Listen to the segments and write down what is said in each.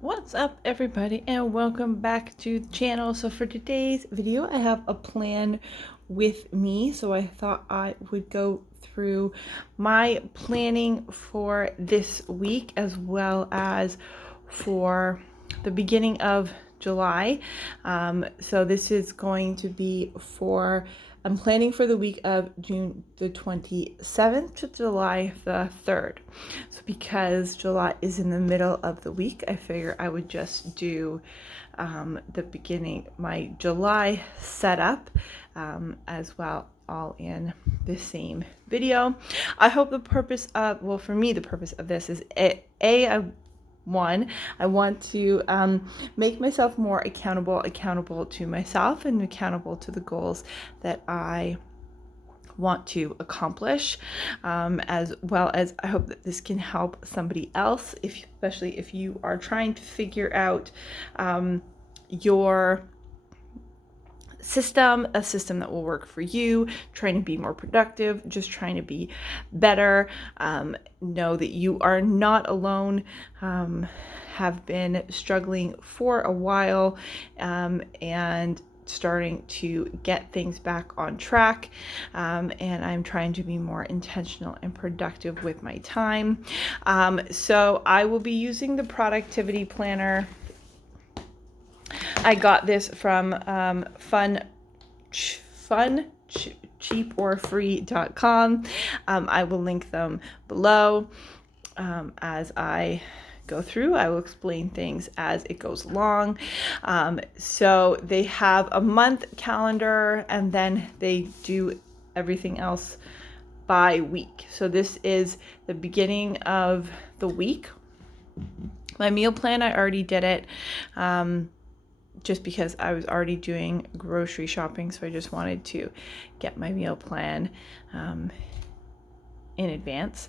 What's up, everybody, and welcome back to the channel. So for today's video I have a plan with me, so I thought I would go through my planning for this week as well as for the beginning of July. So this is going to be I'm planning for the week of June the 27th to July the 3rd. So because July is in the middle of the week, I figure I would just do the beginning, my July setup as well, all in the same video. I hope the purpose of, well, for me, the purpose of this is I want to make myself more accountable to myself and accountable to the goals that I want to accomplish, as well as I hope that this can help somebody else, especially if you are trying to figure out your a system that will work for you, trying to be more productive, just trying to be better. Know that you are not alone, have been struggling for a while, and starting to get things back on track, and I'm trying to be more intentional and productive with my time. So I will be using the productivity planner. I got this from funcheaporfree.com. I will link them below. As I go through, I will explain things as it goes along. So they have a month calendar, and then they do everything else by week. So this is the beginning of the week. My meal plan, I already did it, just because I was already doing grocery shopping, so I just wanted to get my meal plan in advance.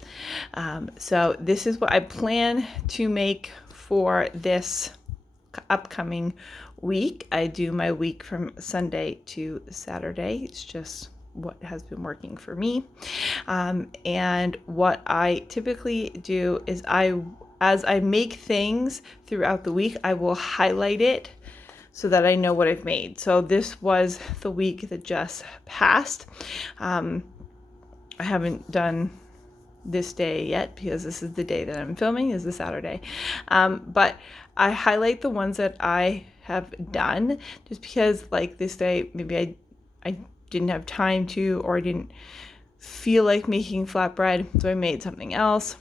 So this is what I plan to make for this upcoming week. I do my week from Sunday to Saturday. It's just what has been working for me. And what I typically do is as I make things throughout the week, I will highlight it so that I know what I've made. So this was the week that just passed. I haven't done this day yet because this is the day that I'm filming, is the Saturday. But I highlight the ones that I have done, just because like this day, maybe I didn't have time to, or I didn't feel like making flatbread, so I made something else.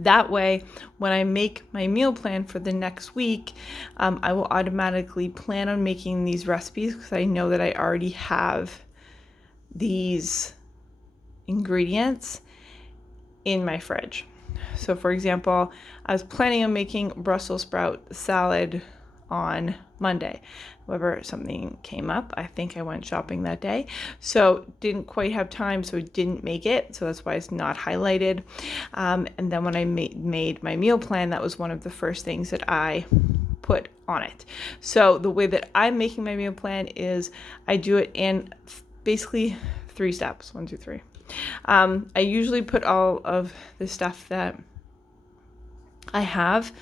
That way, when I make my meal plan for the next week, I will automatically plan on making these recipes because I know that I already have these ingredients in my fridge. So for example, I was planning on making Brussels sprout salad on Monday. However, something came up. I think I went shopping that day, so didn't quite have time, so didn't make it. So that's why it's not highlighted. And then when I made my meal plan, that was one of the first things that I put on it. So the way that I'm making my meal plan is I do it in basically 3 steps. 1, 2, 3. I usually put all of the stuff that I have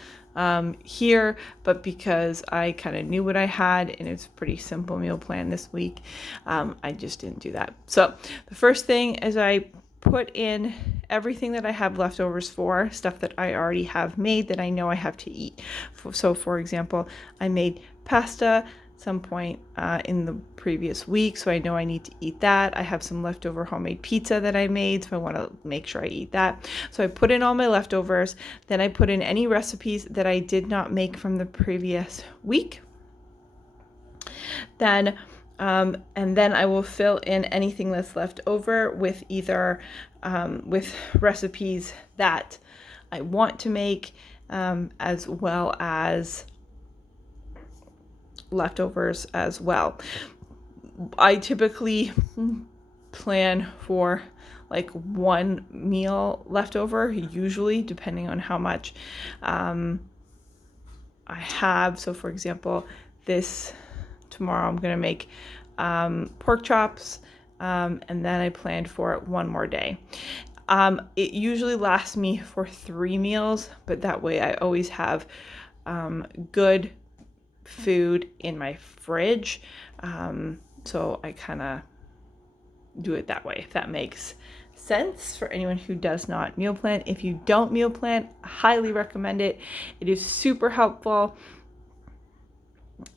here, but because I kind of knew what I had and it's a pretty simple meal plan this week, I just didn't do that. So the first thing is I put in everything that I have leftovers for, stuff that I already have made that I know I have to eat. So for example, I made pasta some point in the previous week, so I know I need to eat that. I have some leftover homemade pizza that I made, so I want to make sure I eat that. So I put in all my leftovers, then I put in any recipes that I did not make from the previous week. Then and then I will fill in anything that's left over with either with recipes that I want to make, as well as leftovers as well. I typically plan for like 1 meal leftover, usually, depending on how much I have. So for example, tomorrow I'm gonna make pork chops, and then I planned for it 1 more day. It usually lasts me for 3 meals, but that way I always have good food in my fridge. So I kind of do it that way, if that makes sense for anyone who does not meal plan. If you don't meal plan, I highly recommend it. It is super helpful.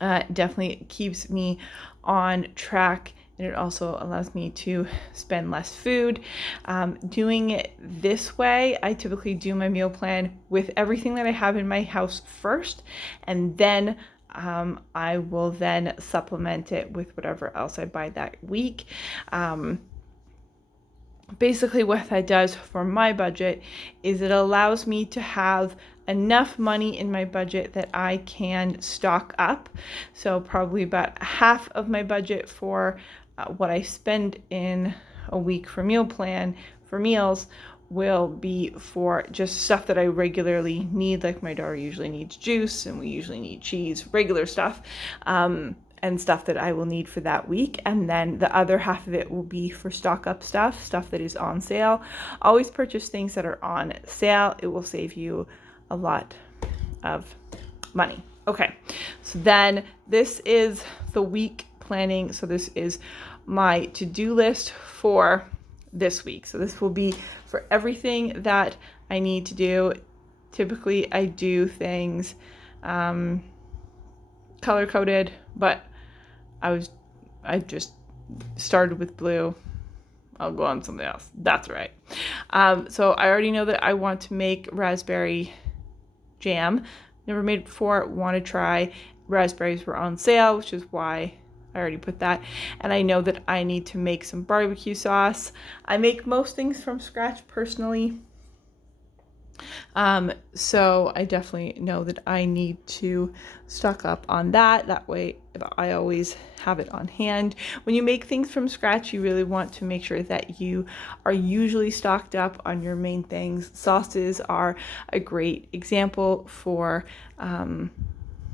Definitely keeps me on track, and it also allows me to spend less food. Doing it this way, I typically do my meal plan with everything that I have in my house first, and then I will then supplement it with whatever else I buy that week. Basically what that does for my budget is it allows me to have enough money in my budget that I can stock up. So probably about half of my budget for what I spend in a week for meals will be for just stuff that I regularly need. Like my daughter usually needs juice, and we usually need cheese, regular stuff. And stuff that I will need for that week. And then the other half of it will be for stock up stuff that is on sale. Always purchase things that are on sale. It will save you a lot of money. Okay, so then this is the week planning. So this is my to-do list for this week. So this will be for everything that I need to do. Typically I do things color-coded, but I just started with blue. I'll go on something else. That's right. So I already know that I want to make raspberry jam. Never made it before, want to try. Raspberries were on sale, which is why I already put that. And I know that I need to make some barbecue sauce. I make most things from scratch personally. So I definitely know that I need to stock up on that. That way I always have it on hand. When you make things from scratch, you really want to make sure that you are usually stocked up on your main things. Sauces are a great example for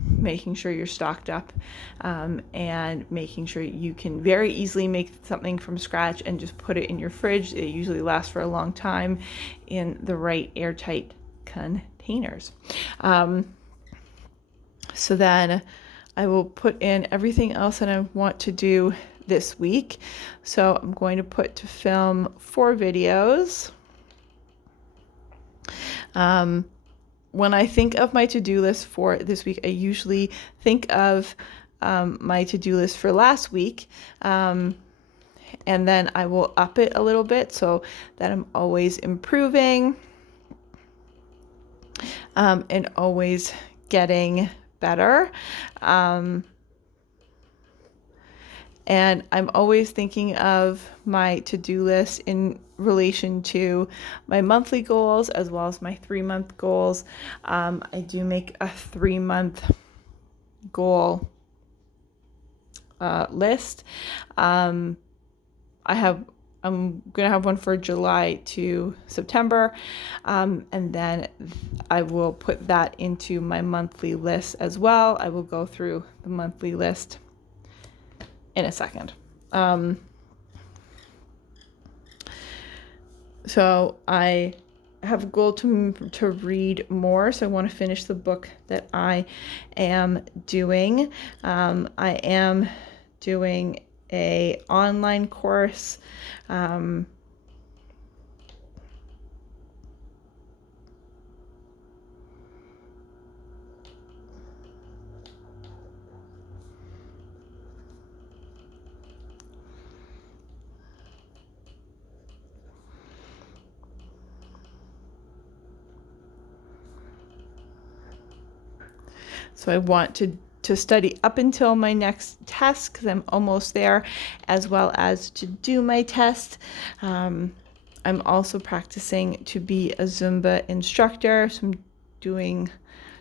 making sure you're stocked up and making sure you can very easily make something from scratch and just put it in your fridge. It usually lasts for a long time in the right airtight containers. So then I will put in everything else that I want to do this week. So I'm going to put to film 4 videos. When I think of my to-do list for this week, I usually think of my to-do list for last week, and then I will up it a little bit so that I'm always improving and always getting better. And I'm always thinking of my to-do list in relation to my monthly goals as well as my 3-month goals. I do make a 3-month goal list. I'm gonna have one for July to September, and then I will put that into my monthly list as well. I will go through the monthly list in a second. So I have a goal to read more. So I want to finish the book that I am doing. I am doing a online course. So I want to study up until my next test because I'm almost there, as well as to do my test. I'm also practicing to be a Zumba instructor. So I'm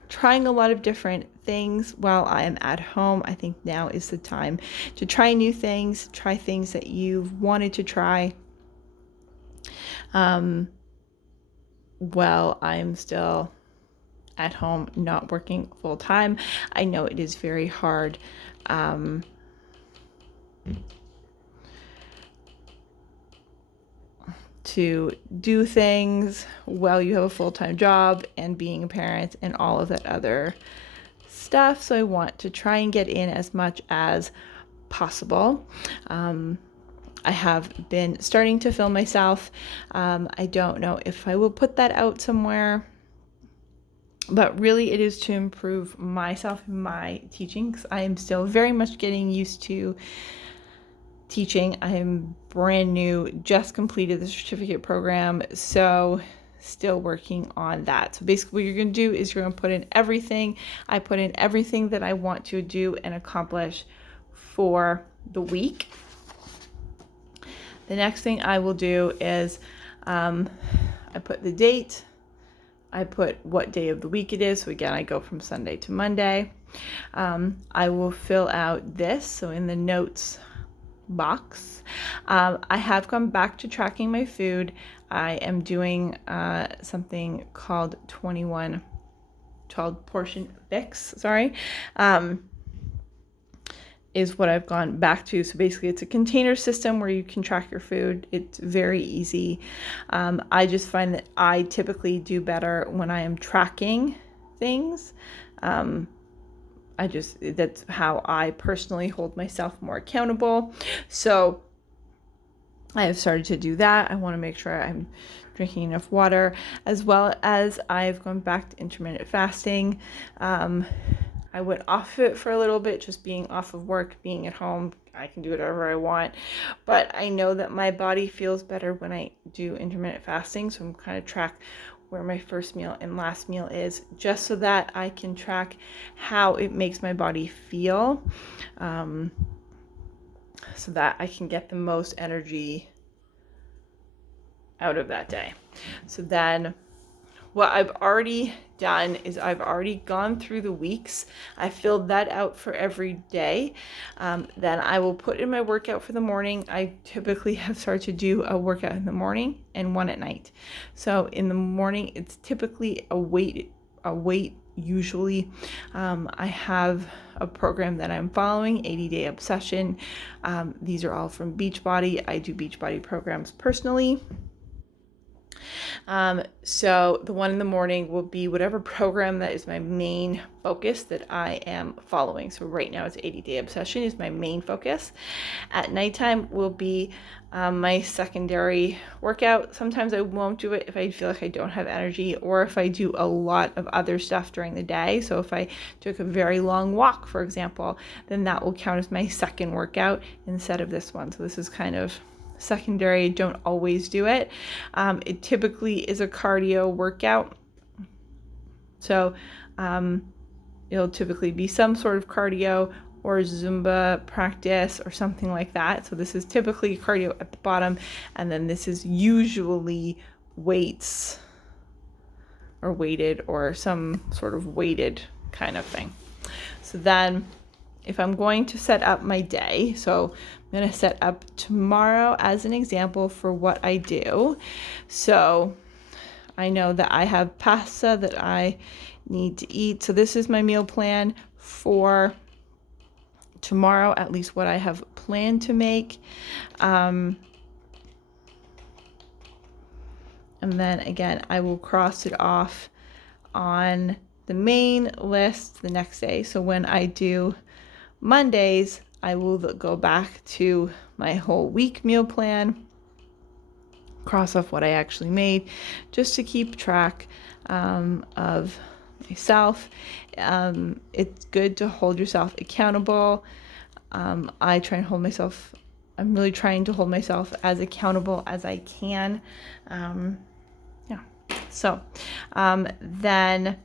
trying a lot of different things while I am at home. I think now is the time to try new things, try things that you've wanted to try. While I'm still at home, not working full time. I know it is very hard. to do things while you have a full-time job and being a parent and all of that other stuff. So I want to try and get in as much as possible. I have been starting to film myself. I don't know if I will put that out somewhere, but really it is to improve myself and my teaching, because I am still very much getting used to teaching. I am brand new, just completed the certificate program, so still working on that. So basically what you're going to do is you're going to put in everything. I put in everything that I want to do and accomplish for the week. The next thing I will do is I put the date, I put what day of the week it is. So again, I go from Sunday to Monday. I will fill out this. So in the notes box, I have gone back to tracking my food. I am doing something called 12 portion fix, is what I've gone back to. So basically it's a container system where you can track your food. It's very easy. I just find that I typically do better when I am tracking things. That's how I personally hold myself more accountable. So I have started to do that. I want to make sure I'm drinking enough water, as well as I've gone back to intermittent fasting. I went off it for a little bit, just being off of work, being at home. I can do whatever I want, but I know that my body feels better when I do intermittent fasting. So I'm kind of track where my first meal and last meal is, just so that I can track how it makes my body feel, so that I can get the most energy out of that day. So then what I've already done is I've already gone through the weeks. I filled that out for every day. Then I will put in my workout for the morning. I typically have started to do a workout in the morning and one at night. So in the morning, it's typically a weight usually. I have a program that I'm following, 80-Day Obsession. These are all from Beachbody. I do Beachbody programs personally. So the one in the morning will be whatever program that is my main focus that I am following. So right now it's 80-Day Obsession is my main focus. At nighttime will be my secondary workout. Sometimes I won't do it if I feel like I don't have energy, or if I do a lot of other stuff during the day. So if I took a very long walk, for example, then that will count as my second workout instead of this one. So this is kind of secondary. Don't always do it. It typically is a cardio workout. So it'll typically be some sort of cardio or Zumba practice or something like that. So this is typically cardio at the bottom, and then this is usually weights or weighted or some sort of weighted kind of thing. So then if I'm going to set up my day, so I'm going to set up tomorrow as an example for what I do. So I know that I have pasta that I need to eat. So this is my meal plan for tomorrow, at least what I have planned to make. And then again, I will cross it off on the main list the next day. So when I do Mondays, I will go back to my whole week meal plan, cross off what I actually made, just to keep track of myself. It's good to hold yourself accountable. I'm really trying to hold myself as accountable as I can. So then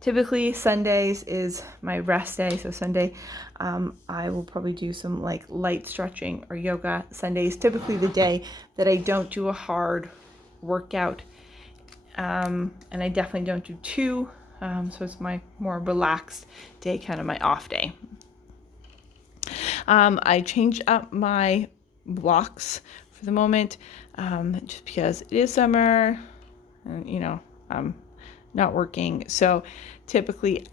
typically Sundays is my rest day. So Sunday, I will probably do some like light stretching or yoga. Sunday is typically the day that I don't do a hard workout. And I definitely don't do two. So it's my more relaxed day, kind of my off day. I changed up my blocks for the moment, just because it is summer and, I'm not working. So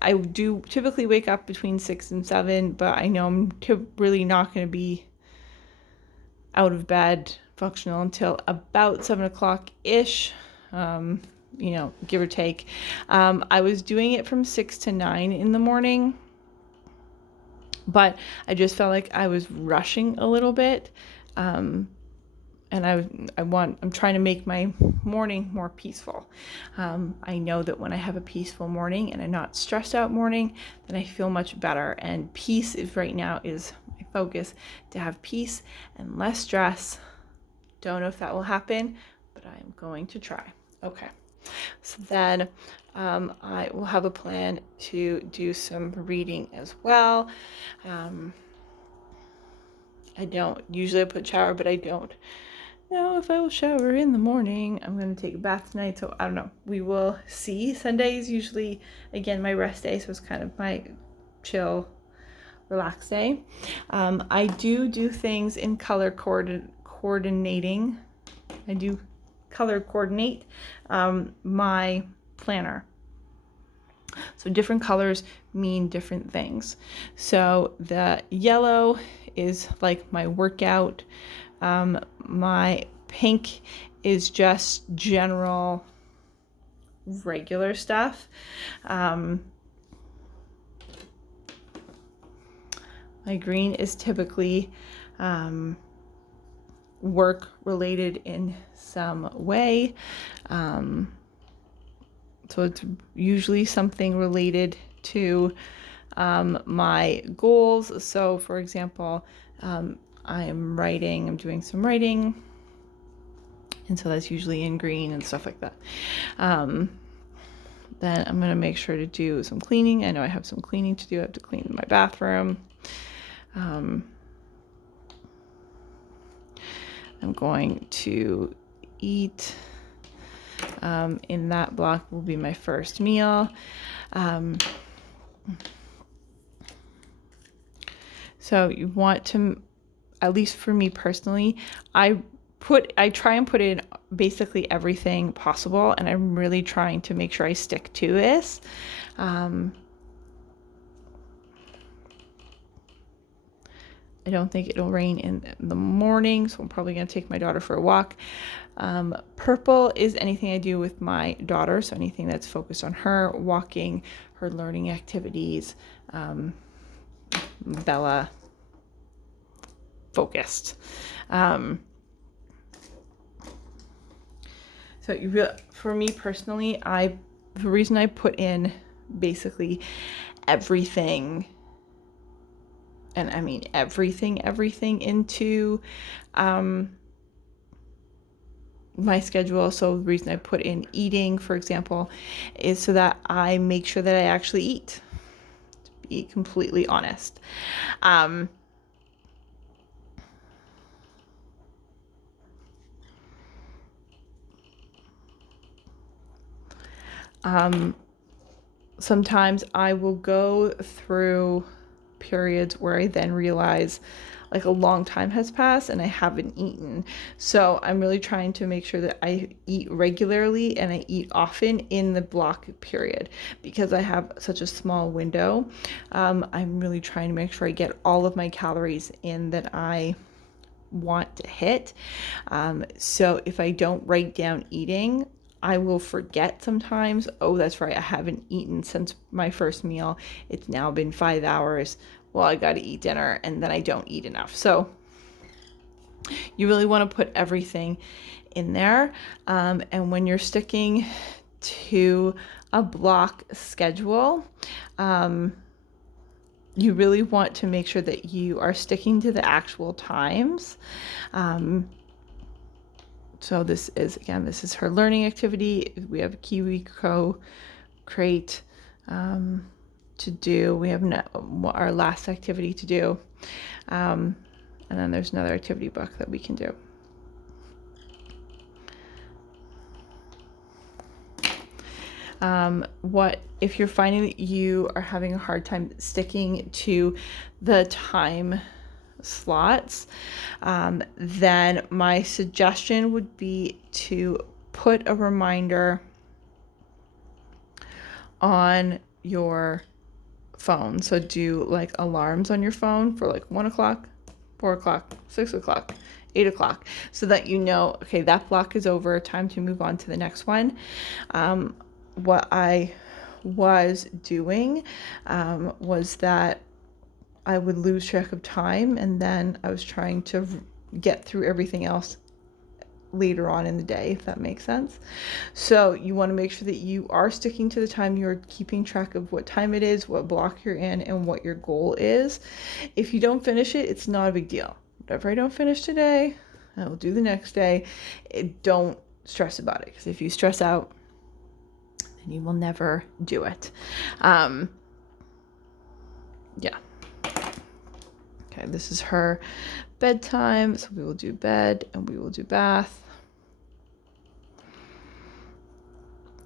I do typically wake up between 6 and 7, but I know I'm really not going to be out of bed functional until about 7 o'clock ish, give or take. I was doing it from 6 to 9 in the morning, but I just felt like I was rushing a little bit. And I'm trying to make my morning more peaceful. I know that when I have a peaceful morning and a not stressed out morning, then I feel much better. And peace right now is my focus, to have peace and less stress. Don't know if that will happen, but I'm going to try. Okay. So then I will have a plan to do some reading as well. I don't usually put shower, but I don't know if I will shower in the morning. I'm going to take a bath tonight, so I don't know. We will see. Sunday is usually, again, my rest day, so it's kind of my chill, relax day. I do things in color coordinating. I do color coordinate my planner. So different colors mean different things. So the yellow is like my workout. My pink is just general regular stuff. My green is typically work related in some way. So it's usually something related to my goals. So for example, I'm doing some writing, and so that's usually in green and stuff like that. Then I'm going to make sure to do some cleaning. I know I have some cleaning to do. I have to clean my bathroom. I'm going to eat. In that block will be my first meal. So you want to, at least for me personally, I try and put in basically everything possible, and I'm really trying to make sure I stick to this. I don't think it'll rain in the morning, so I'm probably going to take my daughter for a walk. Purple is anything I do with my daughter, so anything that's focused on her, walking, her learning activities, Bella focused. For me personally, the reason I put in basically everything, and I mean everything into my schedule. So the reason I put in eating, for example, is so that I make sure that I actually eat, to be completely honest. Sometimes I will go through periods where I then realize like a long time has passed and I haven't eaten. So I'm really trying to make sure that I eat regularly and I eat often in the block period, because I have such a small window. I'm really trying to make sure I get all of my calories in that I want to hit. So if I don't write down eating, I will forget sometimes, oh, that's right, I haven't eaten since my first meal. It's now been 5 hours. Well, I got to eat dinner, and then I don't eat enough. So you really want to put everything in there. And when you're sticking to a block schedule, you really want to make sure that you are sticking to the actual times. So this is her learning activity. We have a KiwiCo crate to do. We have our last activity to do. And then there's another activity book that we can do. If you're finding that you are having a hard time sticking to the time slots, then my suggestion would be to put a reminder on your phone. So do like alarms on your phone for like 1 o'clock, 4 o'clock, 6 o'clock, 8 o'clock, so that you know, okay, that block is over, time to move on to the next one. What I was doing was that I would lose track of time, and then I was trying to get through everything else later on in the day, if that makes sense. So you want to make sure that you are sticking to the time, you're keeping track of what time it is, what block you're in, and what your goal is. If you don't finish it, it's not a big deal. Whatever I don't finish today, I will do the next day. Don't stress about it, because if you stress out, then you will never do it. Yeah. Okay, this is her bedtime, so we will do bed and we will do bath.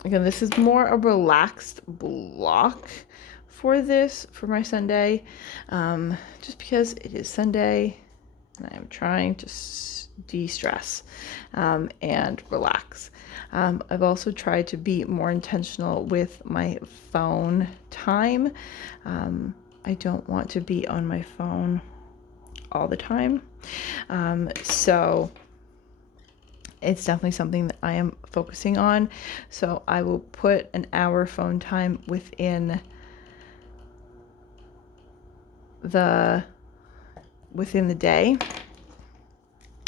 Again, this is more a relaxed block for my Sunday, just because it is Sunday and I am trying to de-stress and relax. I've also tried to be more intentional with my phone time. I don't want to be on my phone all the time. So it's definitely something that I am focusing on. So I will put an hour phone time within the day,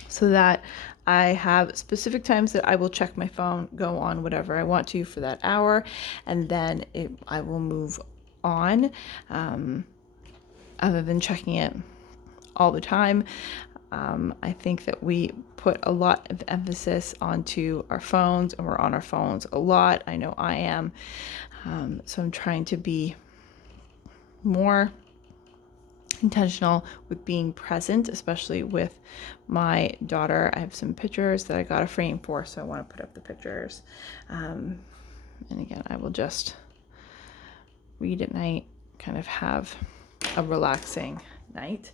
so that I have specific times that I will check my phone, go on whatever I want to for that hour, and then I will move on, other than checking it all the time. I think that we put a lot of emphasis onto our phones, and we're on our phones a lot. I know I am. So I'm trying to be more intentional with being present, especially with my daughter. I have some pictures that I got a frame for, so I want to put up the pictures. And again, I will just read at night, kind of have a relaxing night.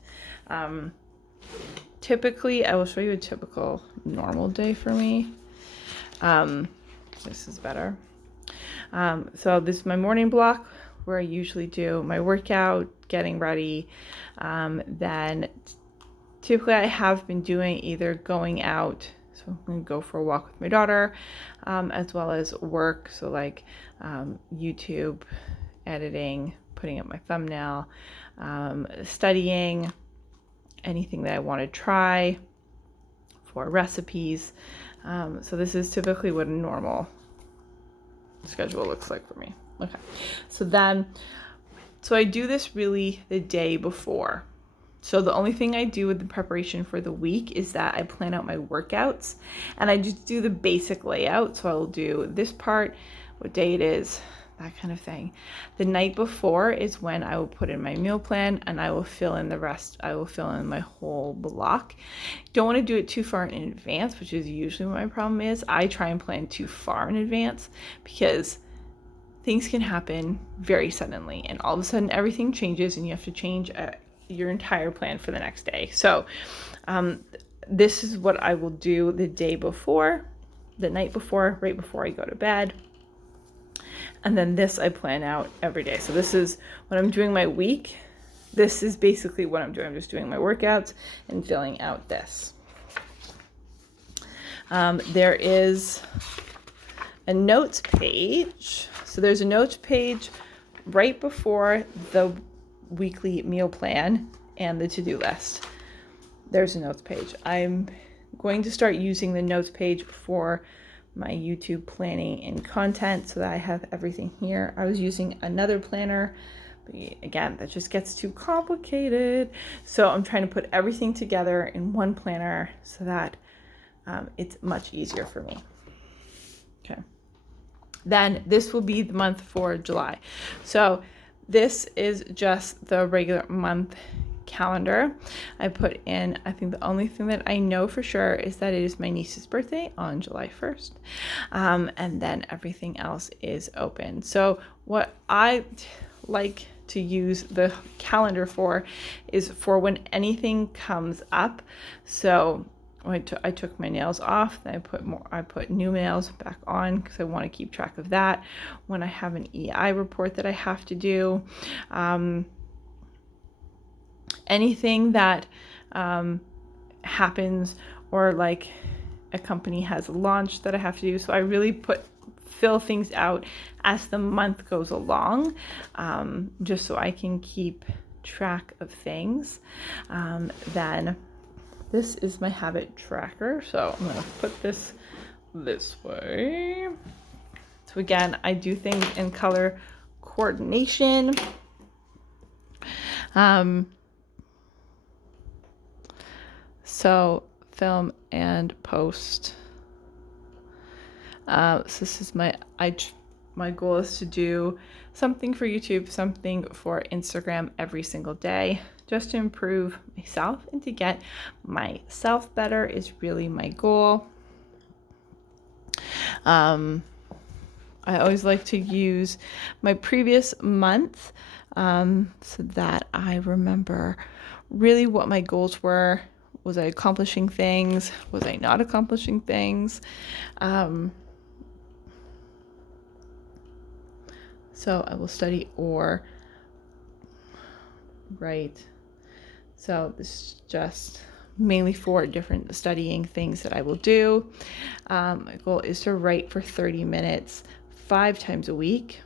Typically, I will show you a typical normal day for me. This is better. So this is my morning block, where I usually do my workout, getting ready. Then typically I have been doing either going out, so I'm going to go for a walk with my daughter, as well as work. So like YouTube, editing, putting up my thumbnail, studying, anything that I want to try for recipes. So this is typically what a normal schedule looks like for me. Okay, so I do this really the day before. So the only thing I do with the preparation for the week is that I plan out my workouts, and I just do the basic layout. So I'll do this part, what day it is, that kind of thing. The night before is when I will put in my meal plan, and I will fill in the rest. I will fill in my whole block. Don't want to do it too far in advance, which is usually what my problem is. I try and plan too far in advance, because things can happen very suddenly, and all of a sudden everything changes, and you have to change your entire plan for the next day. So this is what I will do the day before, the night before, right before I go to bed. And then this I plan out every day. So this is when I'm doing my week. This is basically what I'm doing. I'm just doing my workouts and filling out this. There is a notes page. So there's a notes page right before the weekly meal plan and the to-do list. There's a notes page. I'm going to start using the notes page for my YouTube planning and content, so that I have everything here. I was using another planner, but again, that just gets too complicated. So I'm trying to put everything together in one planner, so that it's much easier for me. Okay. Then this will be the month for July. So this is just the regular month calendar. I put in, I think the only thing that I know for sure is that it is my niece's birthday on July 1st. And then everything else is open. So what I like to use the calendar for is for when anything comes up. So I took my nails off, then I put new nails back on, because I want to keep track of that. When I have an EI report that I have to do, anything that happens, or like a company has launched that I have to do. So I really fill things out as the month goes along, just so I can keep track of things. Then this is my habit tracker. So I'm gonna put this way. So again, I do things in color coordination. So film and post. So this is my goal is to do something for YouTube, something for Instagram every single day, just to improve myself and to get myself better is really my goal. I always like to use my previous month so that I remember really what my goals were. Was I accomplishing things? Was I not accomplishing things? So I will study or write. So this is just mainly for different studying things that I will do. My goal is to write for 30 minutes 5 times a week.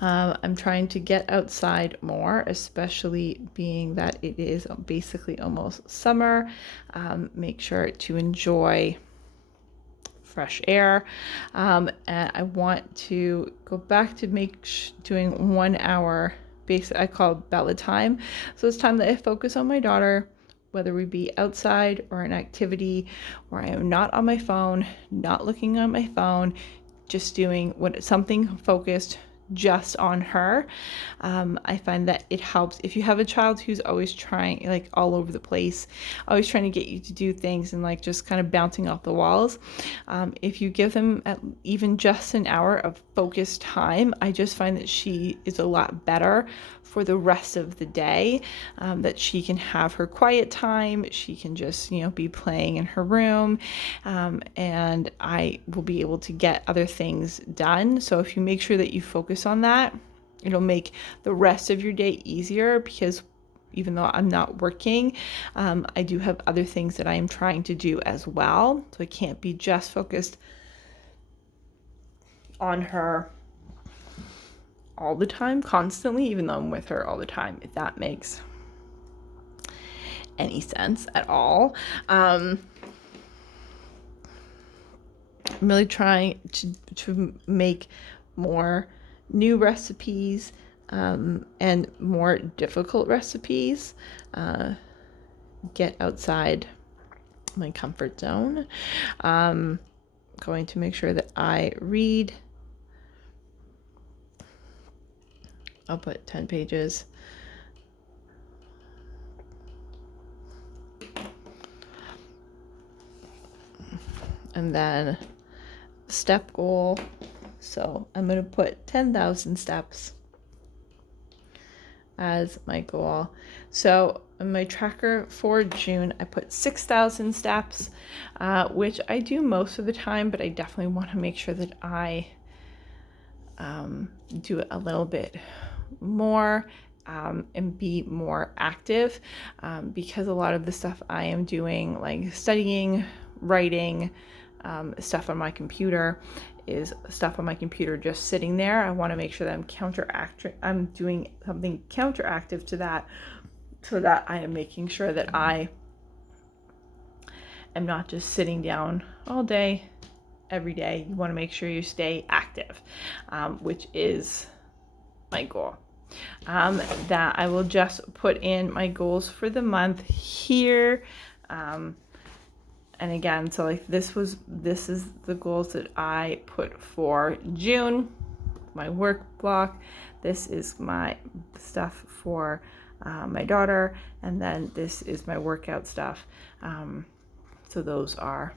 I'm trying to get outside more, especially being that it is basically almost summer. Make sure to enjoy fresh air. And I want to go back to doing 1 hour basic, I call Bella time. So it's time that I focus on my daughter, whether we be outside or an activity where I am not on my phone, not looking on my phone, just doing something focused just on her. I find that it helps if you have a child who's always trying, like all over the place, always trying to get you to do things and like just kind of bouncing off the walls. If you give them even just an hour of focused time, I just find that she is a lot better for the rest of the day, that she can have her quiet time. She can just, be playing in her room, and I will be able to get other things done. So if you make sure that you focus on that, it'll make the rest of your day easier, because even though I'm not working, I do have other things that I am trying to do as well. So I can't be just focused on her all the time, constantly, even though I'm with her all the time, if that makes any sense at all. I'm really trying to make more new recipes, and more difficult recipes, get outside my comfort zone. Going to make sure that I read. I'll put 10 pages. And then step goal. So I'm going to put 10,000 steps as my goal. So in my tracker for June, I put 6,000 steps, which I do most of the time, but I definitely want to make sure that I do it a little bit more, and be more active, because a lot of the stuff I am doing, like studying, writing, stuff on my computer, is stuff on my computer just sitting there. I want to make sure that I'm doing something counteractive to that, so that I am making sure that I am not just sitting down all day, every day. You want to make sure you stay active, which is my goal. That I will just put in my goals for the month here. And again, so like this is the goals that I put for June, my work block. This is my stuff for my daughter, and then this is my workout stuff. So those are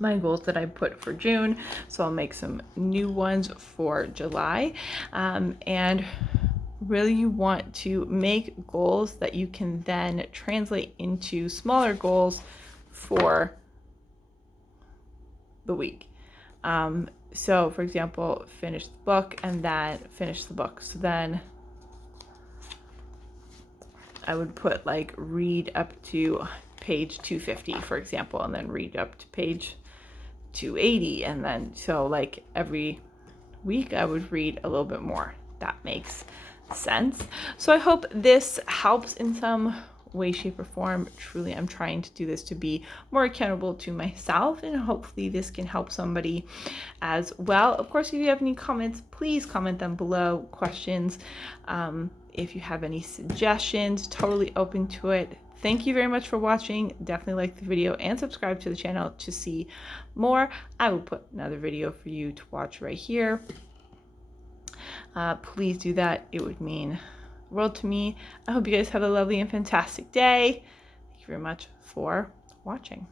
my goals that I put for June. So I'll make some new ones for July. And really, you want to make goals that you can then translate into smaller goals for the week. So for example, finish the book and then finish the book. So then I would put like read up to page 250, for example, and then read up to page 280. And then, so like every week I would read a little bit more. That makes sense. So I hope this helps in some way, shape, or form. Truly, I'm trying to do this to be more accountable to myself, and hopefully this can help somebody as well. Of course, if you have any comments, please comment them below. Questions, if you have any suggestions, totally open to it. Thank you very much for watching. Definitely like the video and subscribe to the channel to see more. I will put another video for you to watch right here. Please do that. It would mean the world to me. I hope you guys have a lovely and fantastic day. Thank you very much for watching.